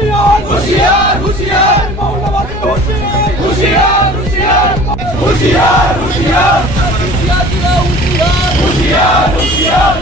হুঁশিয়ার হুঁশিয়ার হুঁশিয়ার মৌলবাদী হুঁশিয়ার হুঁশিয়ার হুঁশিয়ার হুঁশিয়ার হুঁশিয়ার হুঁশিয়ার হুঁশিয়ার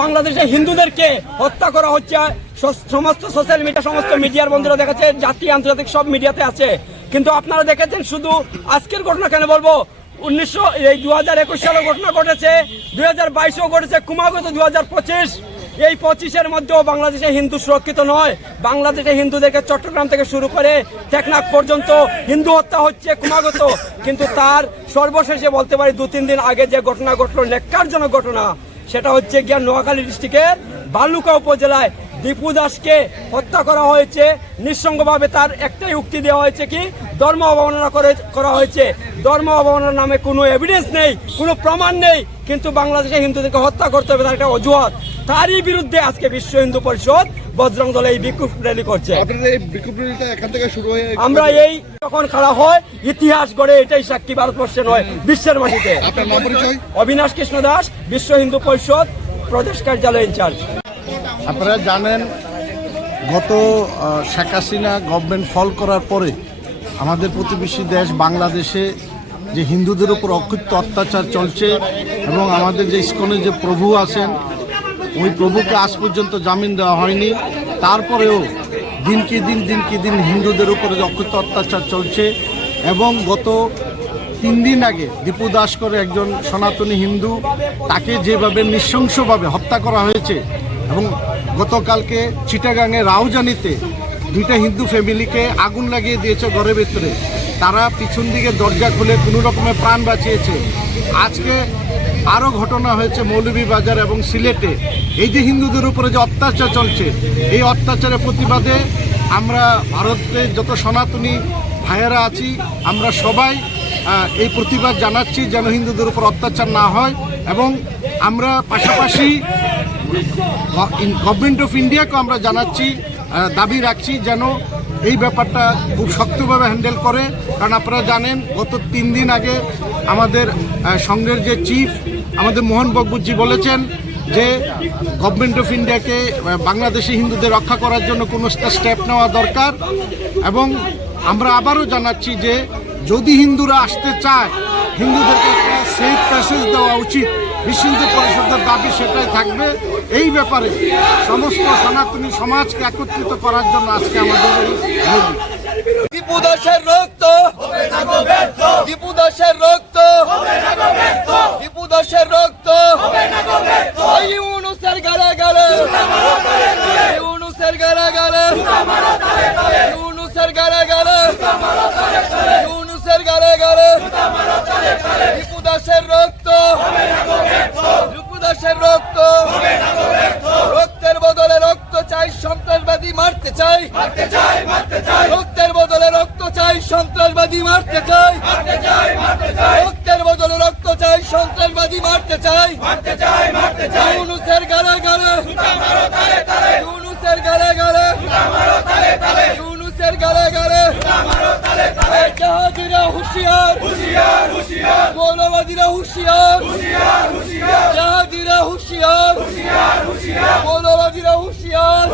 বাংলাদেশে হিন্দুদেরকে হত্যা করা হচ্ছে। সমস্ত সোশ্যাল মিডিয়া, সমস্ত মিডিয়ার বন্ধুরা দেখাচ্ছে, জাতীয় আন্তর্জাতিক সব মিডিয়াতে আছে। কিন্তু আপনারা দেখেছেন শুধু আজকের ঘটনা কেন বলবো, 2021 সালে ঘটনা ঘটেছে, 2022-ও ঘটেছে, ক্রমাগত 2025, এই 25-এর মধ্যেও বাংলাদেশে হিন্দু সুরক্ষিত নয়। বাংলাদেশে হিন্দুদেরকে চট্টগ্রাম থেকে শুরু করে টেকনাফ পর্যন্ত হিন্দু হত্যা হচ্ছে ক্রমাগত। কিন্তু তার সর্বশেষে বলতে পারি 2-3 দিন আগে যে ঘটনা ঘটলো, ন্যাক্কারজনক ঘটনা, সেটা হচ্ছে গিয়া নোয়াখালী ডিস্ট্রিক্টের বালুকা উপজেলায় দীপু দাসকে হত্যা করা হয়েছে নিঃসঙ্গভাবে। তার একটাই উক্তি দেওয়া হয়েছে কি, ধর্ম অবমাননা করা হয়েছে। ধর্ম অবমাননার নামে কোনো এভিডেন্স নেই, কোনো প্রমাণ নেই, কিন্তু বাংলাদেশে হিন্দুদেরকে হত্যা করতে হবে তার একটা অজুহাত। তারই বিরুদ্ধে আজকে বিশ্ব হিন্দু পরিষদ বজরং দল এই বিক্ষোভ র্যালি করছে। আমরা এই যখন খেলা হয় ইতিহাস গড়ে এটাই সাক্ষী, ভারতবর্ষে নয় বিশ্বের মাটিতে। অবিনাশ কৃষ্ণ দাস, বিশ্ব হিন্দু পরিষদ প্রদেশ কার্যালয় ইনচার্জ। আপনারা জানেন গত শেখ হাসিনা গভর্নমেন্ট ফল করার পরে আমাদের প্রতিবেশী দেশ বাংলাদেশে যে হিন্দুদের উপর অকৃত্য অত্যাচার চলছে এবং আমাদের যে ইসকনে যে প্রভু আছেন ওই প্রভুকে আজ পর্যন্ত জামিন দেওয়া হয়নি। তারপরেও দিনকে দিন হিন্দুদের উপরে যে অকৃত্য অত্যাচার চলছে। এবং গত 3 দিন আগে দীপু দাস করে একজন সনাতনী হিন্দু, তাকে যেভাবে নৃশংসভাবে হত্যা করা হয়েছে, এবং গতকালকে চিটাগাংয়ে রাউজানিতে 2টা হিন্দু ফ্যামিলিকে আগুন লাগিয়ে দিয়েছে ঘরের ভেতরে, তারা পিছন দিকে দরজা খুলে কোনো রকমের প্রাণ বাঁচিয়েছে। আজকে আরও ঘটনা হয়েছে মৌলভীবাজার এবং সিলেটে। এই যে হিন্দুদের উপরে যে অত্যাচার চলছে, এই অত্যাচারের প্রতিবাদে আমরা ভারতে যত সনাতনী ভাইয়েরা আছি, আমরা সবাই এই প্রতিবাদ জানাচ্ছি যেন হিন্দুদের উপর অত্যাচার না হয়। এবং আমরা পাশাপাশি গভর্নমেন্ট অফ ইন্ডিয়াকে আমরা জানাচ্ছি, দাবি রাখছি যেন এই ব্যাপারটা খুব শক্তভাবে হ্যান্ডেল করে। কারণ আপনারা জানেন গত 3 দিন আগে আমাদের সংঘের যে চিফ আমাদের মোহন বকবুজি বলেছেন যে গভর্নমেন্ট অফ ইন্ডিয়াকে বাংলাদেশি হিন্দুদের রক্ষা করার জন্য কোনো স্টেপ নেওয়া দরকার। এবং আমরা আবারও জানাচ্ছি যে যদি হিন্দুরা আসতে চায়, হিন্দুদেরকে একটা সেফ প্যাসেজ দেওয়া উচিত। বিশ্ব হিন্দু পরিষদের দাবি সেটাই থাকবে। এই ব্যাপারে সমস্ত সনাতনী সমাজকে একত্রিত করার জন্য আজকে আমাদের এই র্যালি। দীপু দাসের রক্ত হবে না গো ব্যর্থ, দীপু দাসের রক্ত হবে না গো ব্যর্থ, দীপু দাসের রক্ত হবে না গো ব্যর্থ। ইউনূসের গালে গালে ইউনূসের গালে গালে ইউনূসের গালে গালে ইউনূসের গালে গালে দীপু দাসের রক্ত হবে না গো ব্যর্থ, দীপু দাসের রক্ত হবে না গো ব্যর্থ। রক্তের বদলে রক্ত চাই, সন্ত্রাসবাদী মারতে চাই, মারতে চাই, মারতে চাই। রক্তের বদলে রক্ত চাই, সন্ত্রাসবাদী মারতে চাই, মারতে চাই, মারতে চাই। রক্তের বদলে রক্ত চাই, সন্ত্রাসবাদী মারতে চাই, মারতে চাই, মারতে চাই। ইউনূসের গালে গালে ইউনূসের গালে গালে জাহাদিরা হুঁশিয়ার মৌলবাদীরা হুঁশিয়ার জাহাদিরা হুঁশিয়ার মৌলবাদীরা হুঁশিয়ার